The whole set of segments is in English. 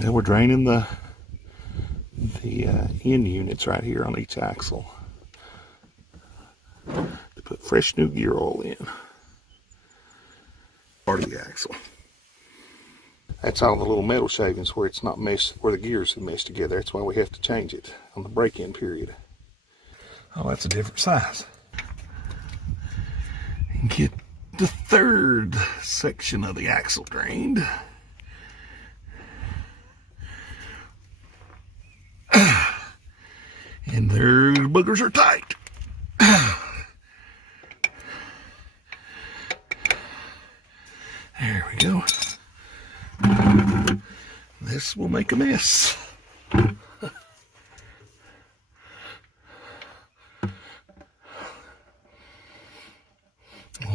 Well, we're draining the end units right here on each axle to put fresh new gear oil in. Part of the axle. That's all the little metal shavings where it's not meshed, where the gears have meshed together. That's why we have to change it on the break-in period. Oh, that's a different size. And get the third section of the axle drained. And their boogers are tight. There we go. This will make a mess.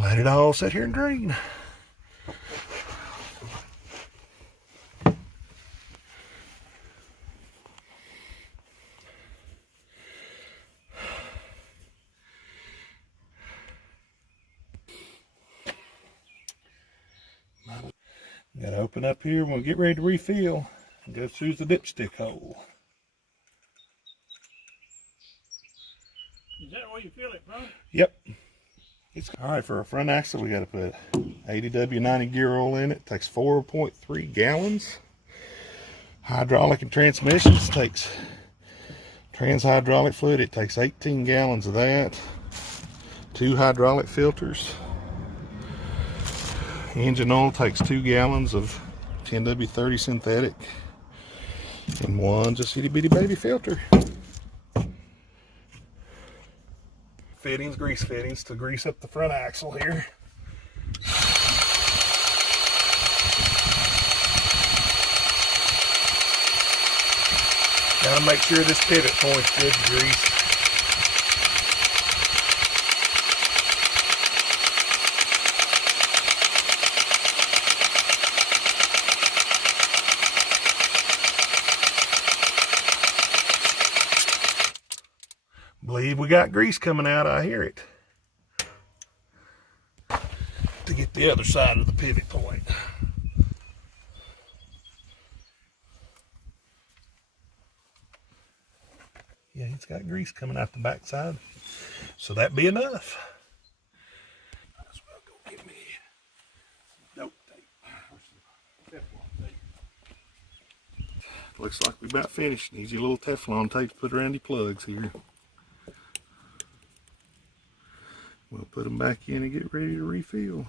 Let it all sit here and drain. Got to open up here when we get ready to refill and go through the dipstick hole. Is that where you fill it from? Yep. All right, for our front axle, we got to put 80W90 gear oil in it. It takes 4.3 gallons. Hydraulic and transmissions takes trans hydraulic fluid. It takes 18 gallons of that. 2 hydraulic filters. Engine oil takes 2 gallons of 10W30 synthetic, and 1 just itty bitty baby filter. Fittings, grease fittings to grease up the front axle here. Gotta make sure this pivot point's good grease. Believe we got grease coming out, I hear it. To get the other side of the pivot point. Yeah, it's got grease coming out the back side. So that'd be enough. Might as well go get me dope tape. Teflon tape. Looks like we about finished. Easy little Teflon tape to put around your plugs here. We'll put them back in and get ready to refill.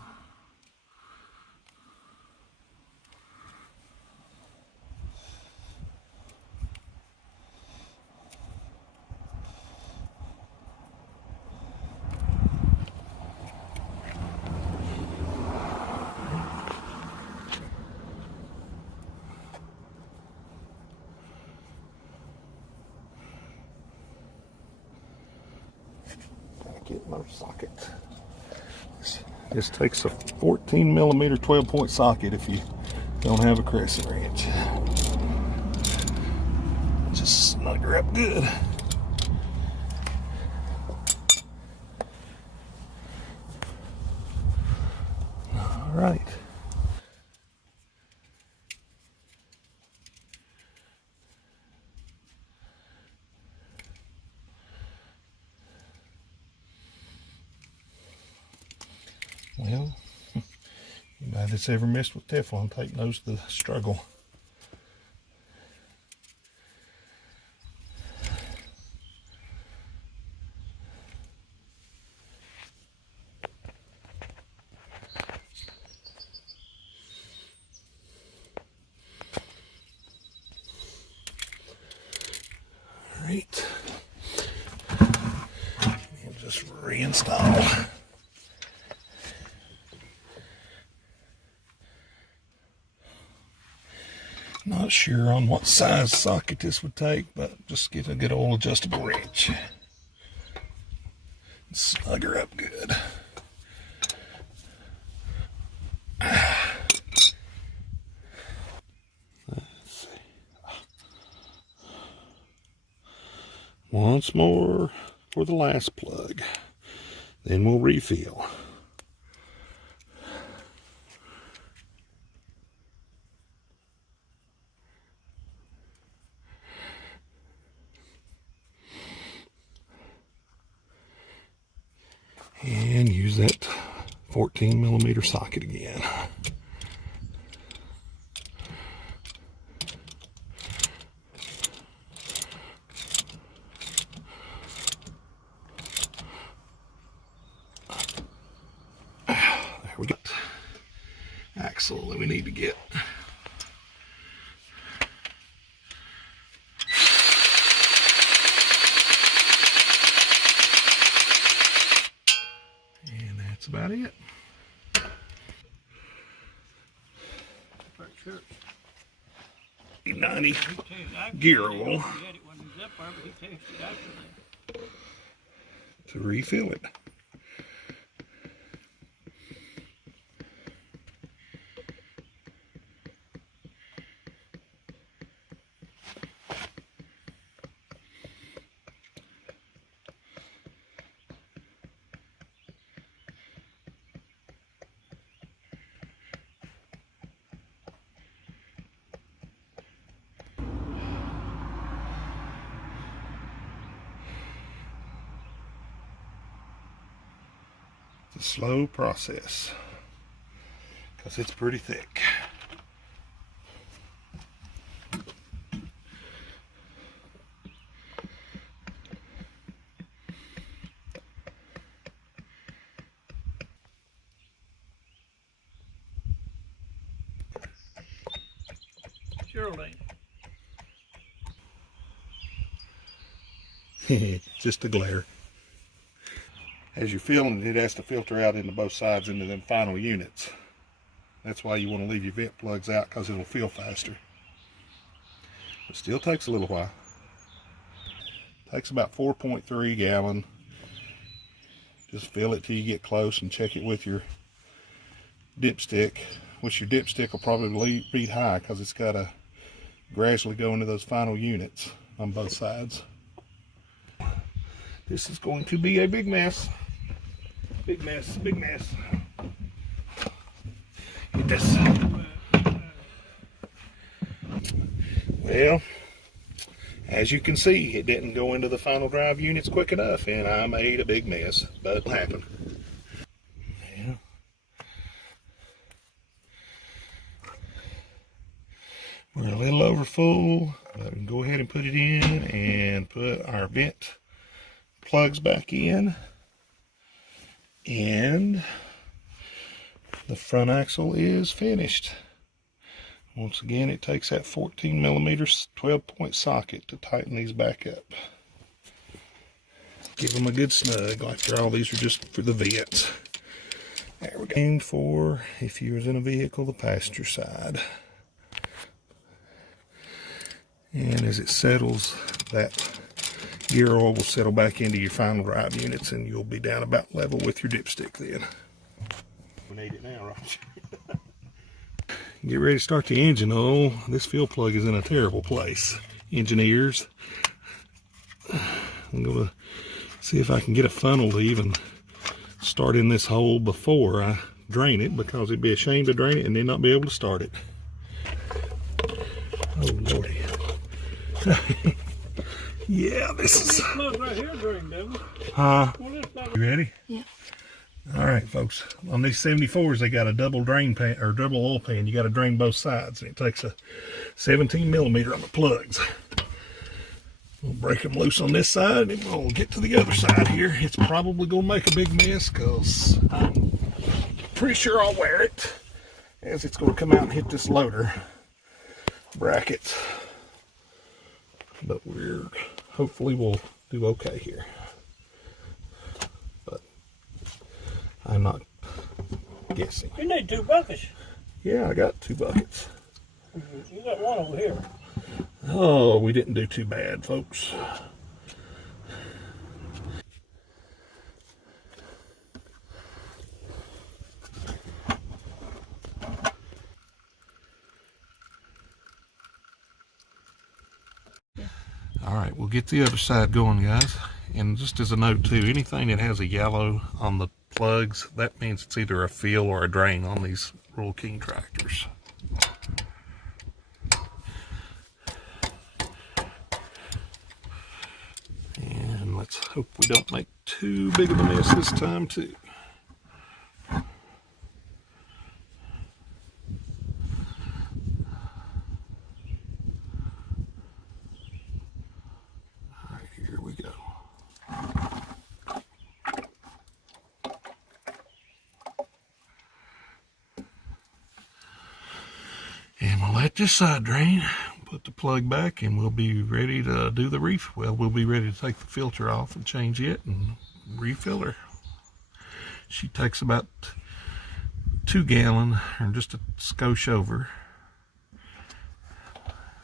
Get my socket. This takes a 14mm 12-point socket if you don't have a crescent wrench. Just snug her up good. All right. Well, anybody that's ever messed with Teflon tape knows the struggle. All right. And just reinstall. Not sure on what size socket this would take, but just get a good old adjustable wrench. Snug her up good. Let's see. Once more for the last plug. Then we'll refill. 14mm socket again. There we go. Axle that we need to get. And that's about it. 90 gear oil to refill it. It's a slow process because it's pretty thick. Surely. Just a glare. As you're filling it, it has to filter out into both sides into them final units. That's why you want to leave your vent plugs out, because it'll fill faster. It still takes a little while. Takes about 4.3 gallon. Just fill it till you get close and check it with your dipstick, which your dipstick will probably be high because it's got to gradually go into those final units on both sides. This is going to be a big mess. Big mess, big mess. Get this. Well, as you can see, it didn't go into the final drive units quick enough, and I made a big mess, but it'll happen. Yeah. We're a little over full, but we can go ahead and put it in and put our vent plugs back in. And the front axle is finished. Once again, it takes that 14mm 12-point socket to tighten these back up. Give them a good snug. After all, these are just for the vents. There we go. Aimed for, if you was in a vehicle, the passenger side. And as it settles, that gear oil will settle back into your final drive units, and you'll be down about level with your dipstick then. We need it now, right? Get ready to start the engine. Oh, this fuel plug is in a terrible place. Engineers. I'm going to see if I can get a funnel to even start in this hole before I drain it, because it'd be a shame to drain it and then not be able to start it. Oh, Lordy. Yeah, this is... Right here, drain, Devin. You ready? Yeah. All right, folks. On these 74s, they got a double drain pan, or double oil pan. You got to drain both sides, and it takes a 17mm on the plugs. We'll break them loose on this side, and we'll get to the other side here. It's probably going to make a big mess, because I'm pretty sure I'll wear it, as it's going to come out and hit this loader bracket. But hopefully we'll do okay here. But I'm not guessing. You need 2 buckets. Yeah, I got 2 buckets. You got one over here. Oh, we didn't do too bad, folks. All right, we'll get the other side going, guys. And just as a note too, anything that has a yellow on the plugs, that means it's either a fill or a drain on these Royal King tractors. And let's hope we don't make too big of a mess this time too. Set this side drain, put the plug back, and we'll be ready to do the refill. Well, we'll be ready to take the filter off and change it and refill her. She takes about 2 gallon, or just a skosh over.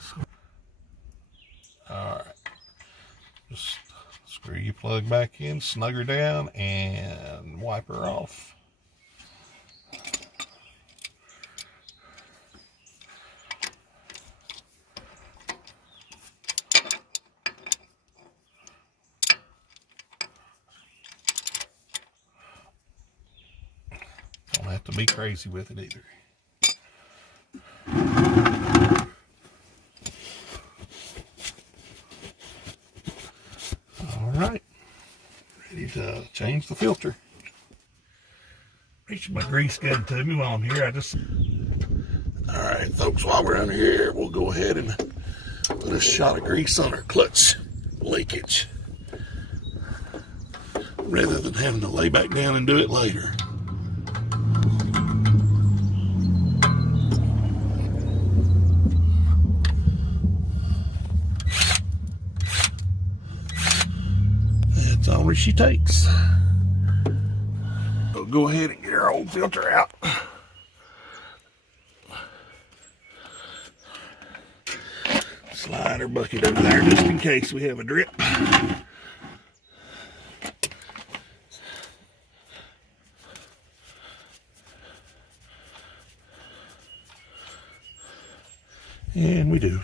So, all right, just screw your plug back in, snug her down, and wipe her off. Don't have to be crazy with it either. All right, ready to change the filter. Reaching my grease gun to me while I'm here. All right, folks, while we're under here, we'll go ahead and put a shot of grease on our clutch leakage, rather than having to lay back down and do it later. That's all she takes. We'll go ahead and get our old filter out. Slide our bucket over there just in case we have a drip. And we do.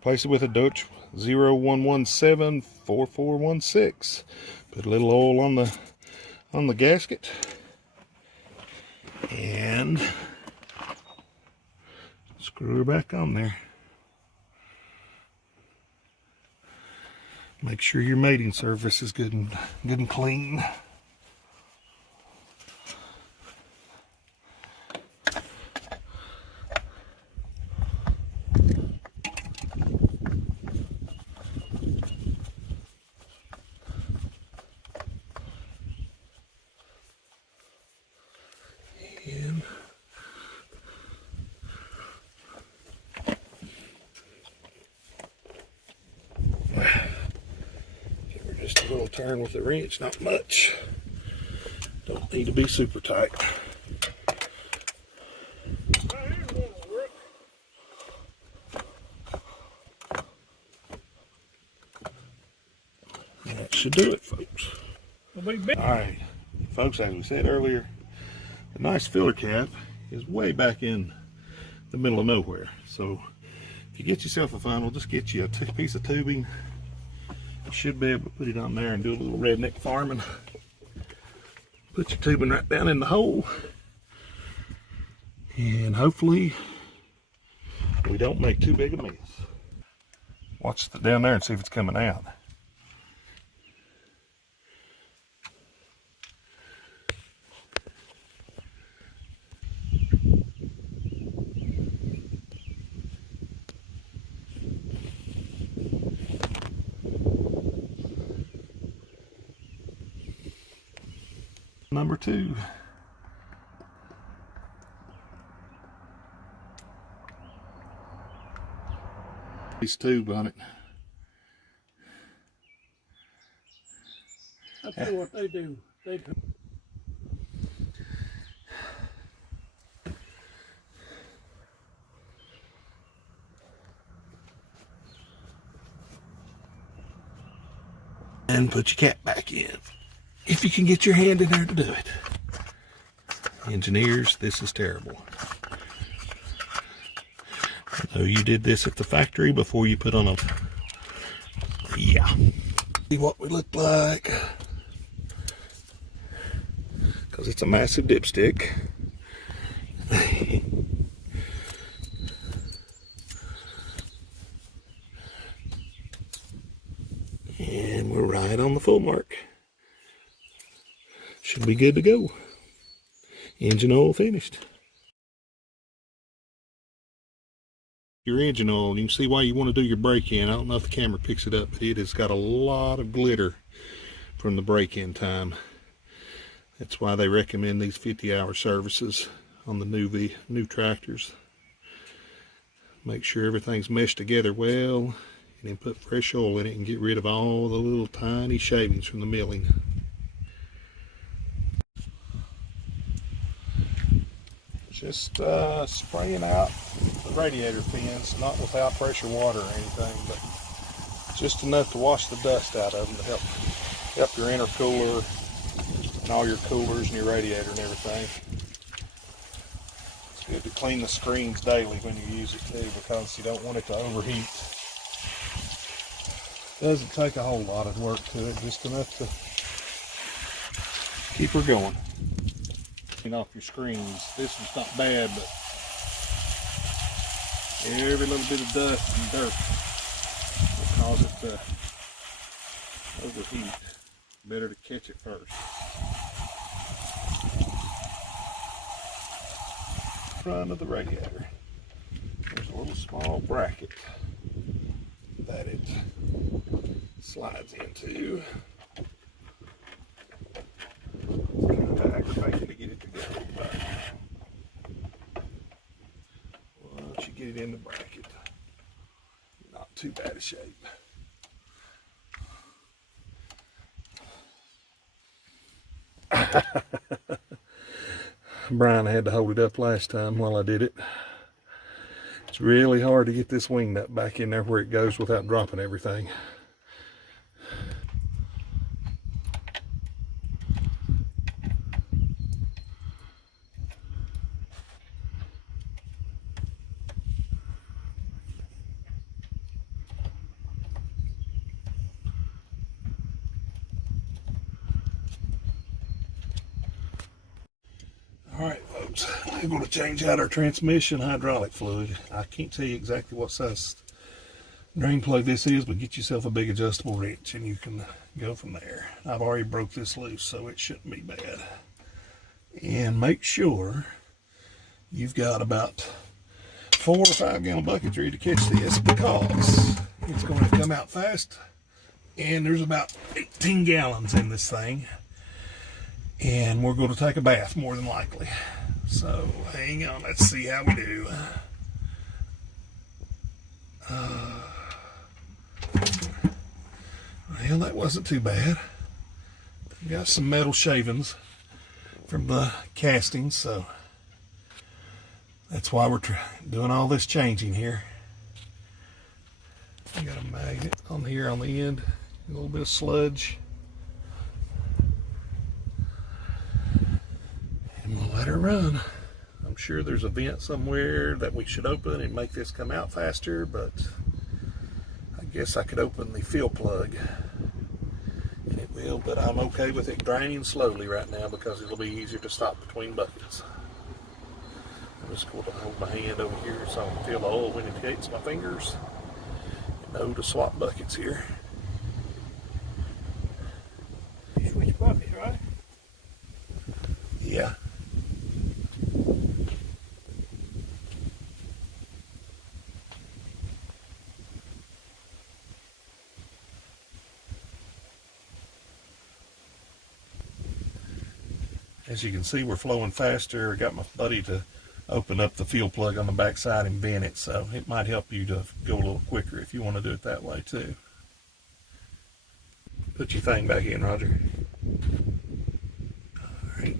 Replace it with a Dutch 01174416. Put a little oil on the gasket and screw her back on there. Make sure your mating surface is good and clean. Just a little turn with the wrench, not much. Don't need to be super tight. That should do it, folks. Alright, folks, as we said earlier, the nice filler cap is way back in the middle of nowhere. So if you get yourself a funnel, just get you a piece of tubing. You should be able to put it on there and do a little redneck farming. Put your tubing right down in the hole, and hopefully we don't make too big a mess. Watch it down there and see if it's coming out. Number 2. This tube on it. That's what they do. They do. And put your cap back in, if you can get your hand in there to do it. Engineers, this is terrible. I know you did this at the factory before you put on a... Yeah. See what we look like. Because it's a massive dipstick. And we're right on the full mark. Should be good to go. Engine oil finished. Your engine oil, and you can see why you want to do your break-in. I don't know if the camera picks it up, but it has got a lot of glitter from the break-in time. That's why they recommend these 50-hour services on the new tractors. Make sure everything's meshed together well, and then put fresh oil in it and get rid of all the little tiny shavings from the milling. Just spraying out the radiator fins, not without pressure water or anything, but just enough to wash the dust out of them to help your intercooler and all your coolers and your radiator and everything. It's good to clean the screens daily when you use it too, because you don't want it to overheat. Doesn't take a whole lot of work to it, just enough to keep her going. Off your screens. This one's not bad, but every little bit of dust and dirt will cause it to overheat. Better to catch it first. Front of the radiator, there's a little small bracket that it slides into. It's kind of aggravating to get it to go, but once you get it in the bracket, not too bad a shape. Brian had to hold it up last time while I did it. It's really hard to get this wing nut back in there where it goes without dropping everything. Alright folks, we're going to change out our transmission hydraulic fluid. I can't tell you exactly what size drain plug this is, but get yourself a big adjustable wrench and you can go from there. I've already broke this loose, so it shouldn't be bad. And make sure you've got about 4 or 5 gallon buckets ready to catch this, because it's going to come out fast. And there's about 18 gallons in this thing. And we're going to take a bath more than likely. So hang on, let's see how we do. Well, that wasn't too bad. Got some metal shavings from the casting, so that's why we're doing all this changing here. I got a magnet on here on the end, a little bit of sludge. And we'll let her run. I'm sure there's a vent somewhere that we should open and make this come out faster, but I guess I could open the fill plug and it will, but I'm okay with it draining slowly right now because it'll be easier to stop between buckets. I'm just going to hold my hand over here so I can feel the oil when it hits my fingers and know to swap buckets here. Switch buckets, right? Yeah. As you can see, we're flowing faster. I got my buddy to open up the fuel plug on the back side and vent it, so it might help you to go a little quicker if you want to do it that way too. Put your thing back in, Roger. All right.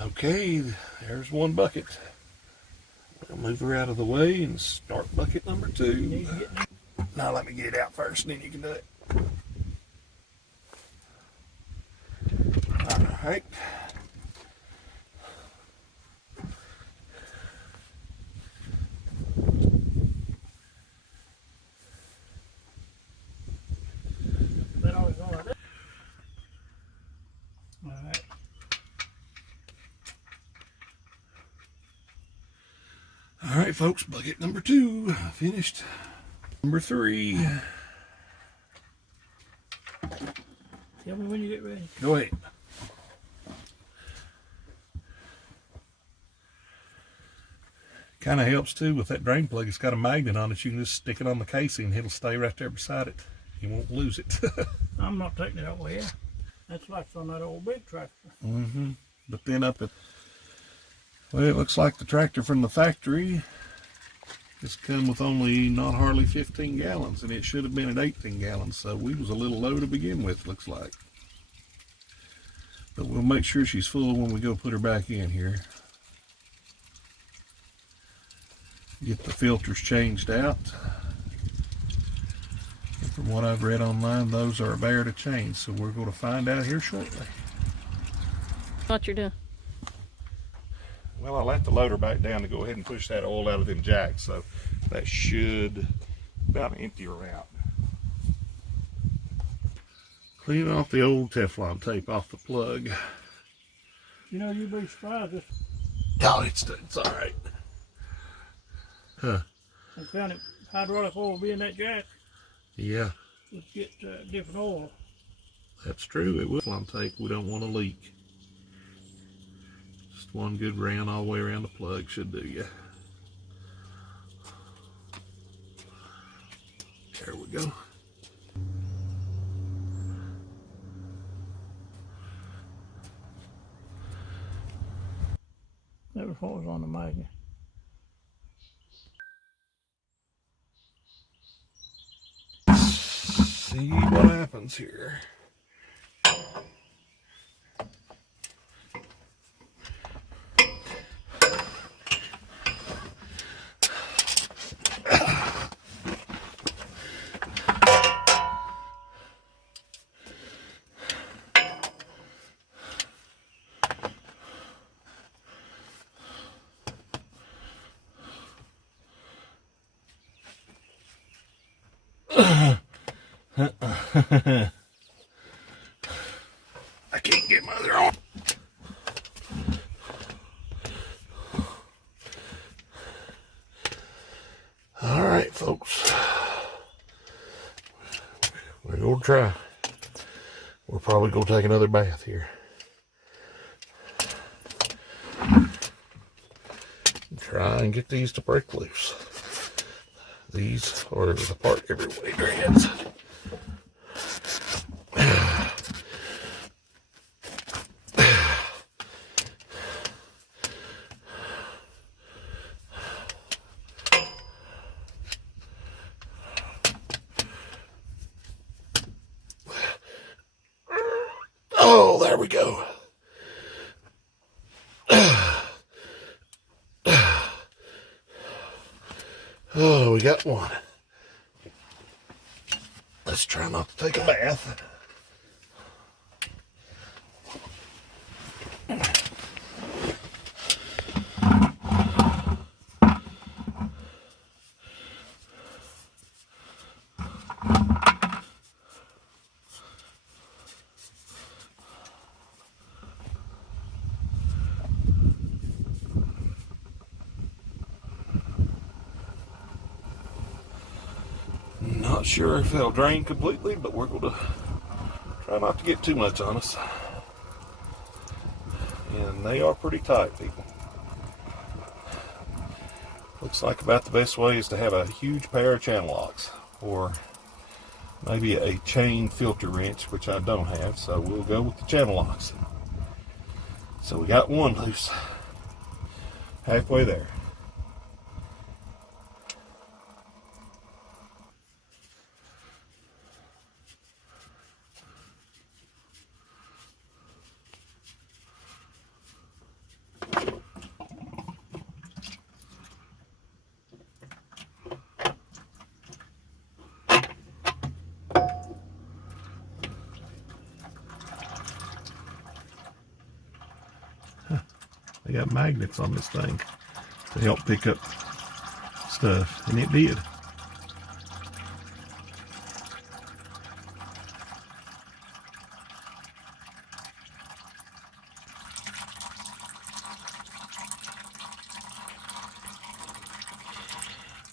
Okay, there's one bucket. We'll move her out of the way and start bucket number 2. Now let me get it out first, and then you can do it. All right. That always go like that. All right. All right, right, folks, bucket number 2 finished. Number 3. Tell me when you get ready. Go ahead. Kind of helps too with that drain plug. It's got a magnet on it. You can just stick it on the casing. It'll stay right there beside it. You won't lose it. I'm not taking it over here. That's like on that old big tractor. But then up at, well, it looks like the tractor from the factory has come with only not hardly 15 gallons, and it should have been at 18 gallons. So we was a little low to begin with, looks like. But we'll make sure she's full when we go put her back in here. Get the filters changed out. And from what I've read online, those are a bear to change, so we're going to find out here shortly. What you're doing? Well, I let the loader back down to go ahead and push that oil out of them jacks, so that should about empty her out. Clean off the old Teflon tape off the plug. You know, you'd be surprised if Oh, it's all right. Huh. they found it hydraulic oil be in that jack. Yeah, Would get different oil. that's true. It will. Teflon tape, we don't want to leak. Just one good round all the way around the plug should do you. There we go. That was what was on the magnet. See what happens here. I can't get my other arm. All right, folks. We're going to try. We're probably going to take another bath here. Try and get these to break loose. These are the part everybody dreads. Oh, there we go. Oh, we got one. Let's try not to take a bath. Not sure if they'll drain completely, but we're going to try not to get too much on us. And they are pretty tight, people. Looks like about the best way is to have a huge pair of channel locks, or maybe a chain filter wrench, which I don't have, so we'll go with the channel locks. So we got one loose. Halfway there. They got magnets on this thing to help pick up stuff, and it did.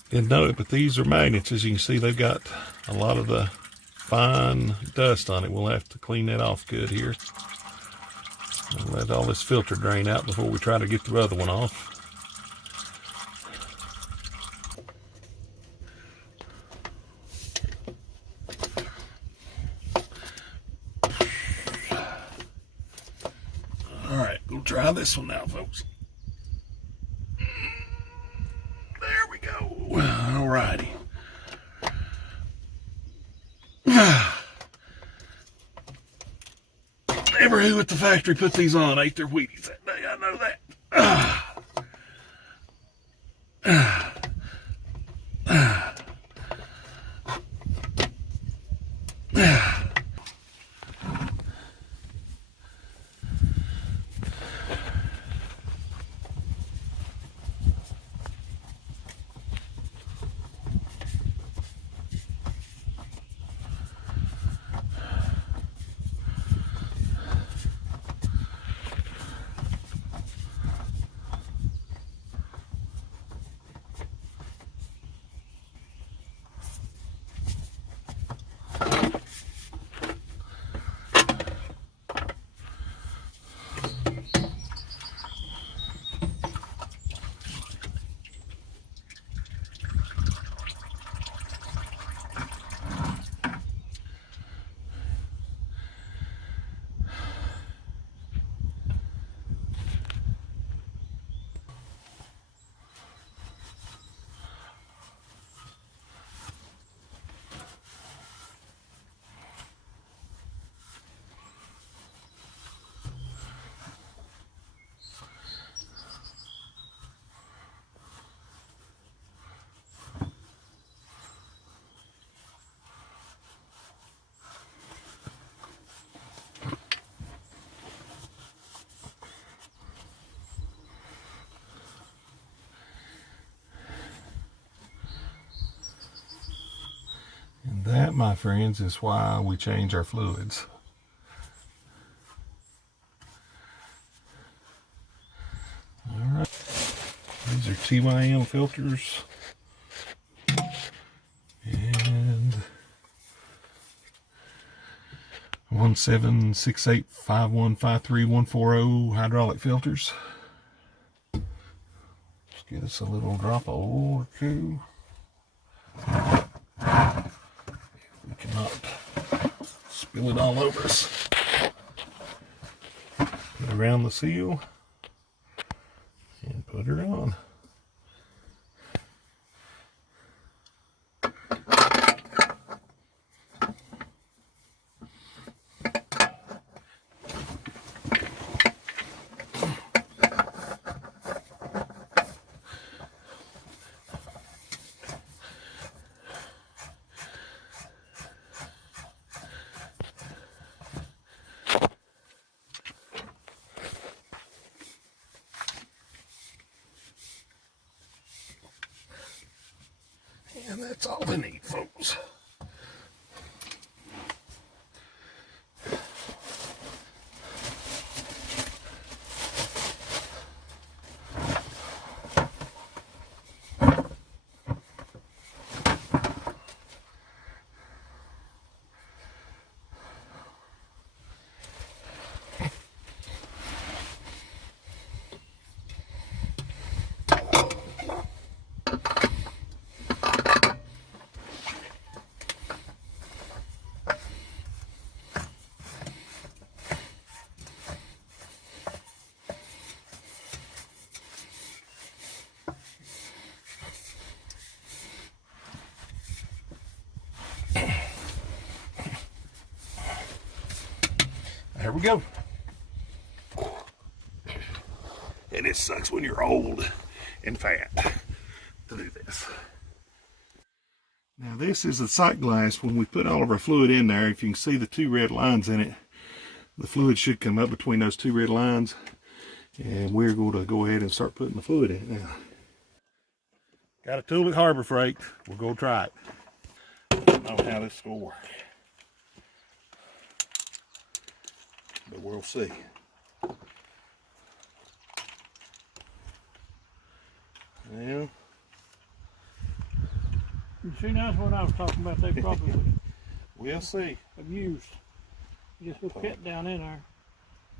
Didn't know it, but these are magnets. As you can see, they've got a lot of the fine dust on it. We'll have to clean that off good here. And let all this filter drain out before we try to get the other one off. All right, we'll try this one now, folks. There we go. All righty. Never who at the factory put these on ate their Wheaties that day. I know that. And that, my friends, is why we change our fluids. All right, these are TYM filters. And 17685153140 hydraulic filters. Let's get us a little drop of oil or two. We cannot spill it all over us. Put around the seal and put her on. And that's all we need, folks. There we go. And it sucks when you're old and fat to do this. Now this is the sight glass. When we put all of our fluid in there, if you can see the two red lines in it, the fluid should come up between those two red lines. And we're going to go ahead and start putting the fluid in it now. Got a tool at Harbor Freight. We'll go try it. I don't know how this will work, but we'll see. Well, You see, that's what I was talking about. They probably We'll see. abused. You just hook it down in there.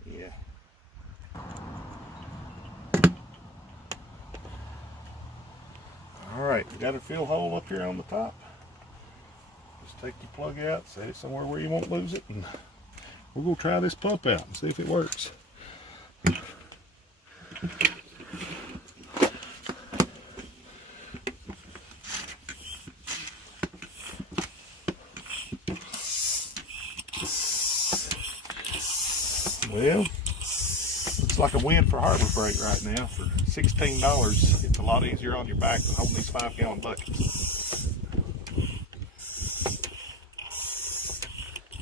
Yeah. All right, got a fill hole up here on the top. Just take your plug out, set it somewhere where you won't lose it, and we're gonna try this pump out and see if it works. Well, looks like a win for Harbor Freight right now. For $16, it's a lot easier on your back than holding these 5-gallon buckets.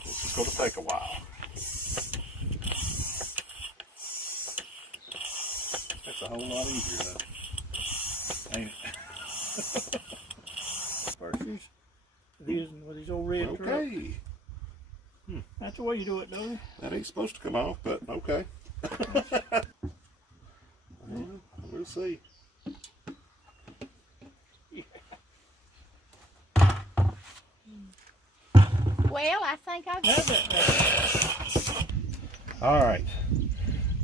This is going to take a while. That's a whole lot easier though, ain't it? Versus with these old red trucks. Okay. That's the way you do it, don't you? That ain't supposed to come off, but okay. Well, we'll see. Well, I think I've That's it. All right,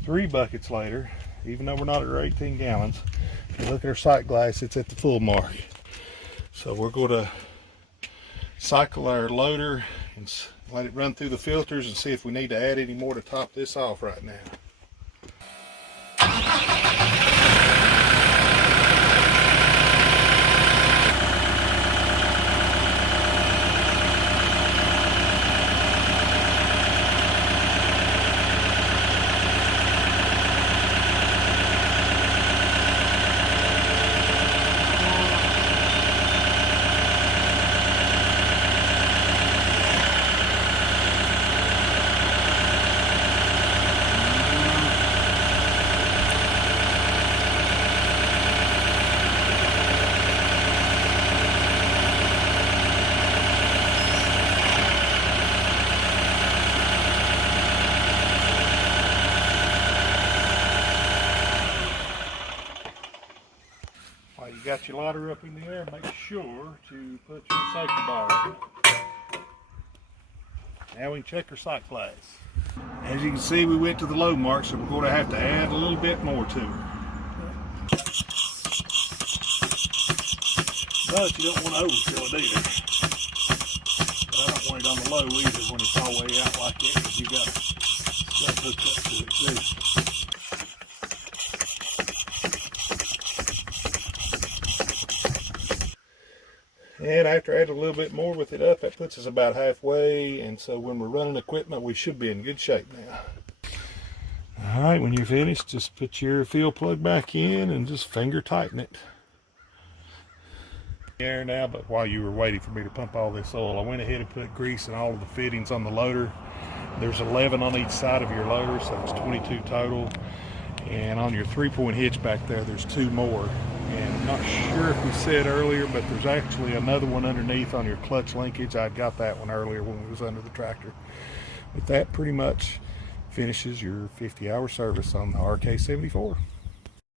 3 buckets later, even though we're not at our 18 gallons, if you look at our sight glass, it's at the full mark. So we're going to cycle our loader and let it run through the filters and see if we need to add any more to top this off right now. While you got your ladder up in the air, make sure to put your safety bar in. Now we can check our sight glass. As you can see, we went to the low mark, so we're going to have to add a little bit more to her. But you don't want to overfill it either. But I don't want it on the low either when it's all the way out like that, because you got to hook up to it too. And after adding a little bit more with it up, that puts us about halfway. And so when we're running equipment, we should be in good shape now. All right, when you're finished, just put your fuel plug back in and just finger tighten it. Air now, but while you were waiting for me to pump all this oil, I went ahead and put grease in all of the fittings on the loader. There's 11 on each side of your loader, so it's 22 total. And on your 3-point hitch back there, there's 2 more. And I'm not sure if we said earlier, but there's actually another one underneath on your clutch linkage. I got that one earlier when we was under the tractor. But that pretty much finishes your 50-hour service on the RK74.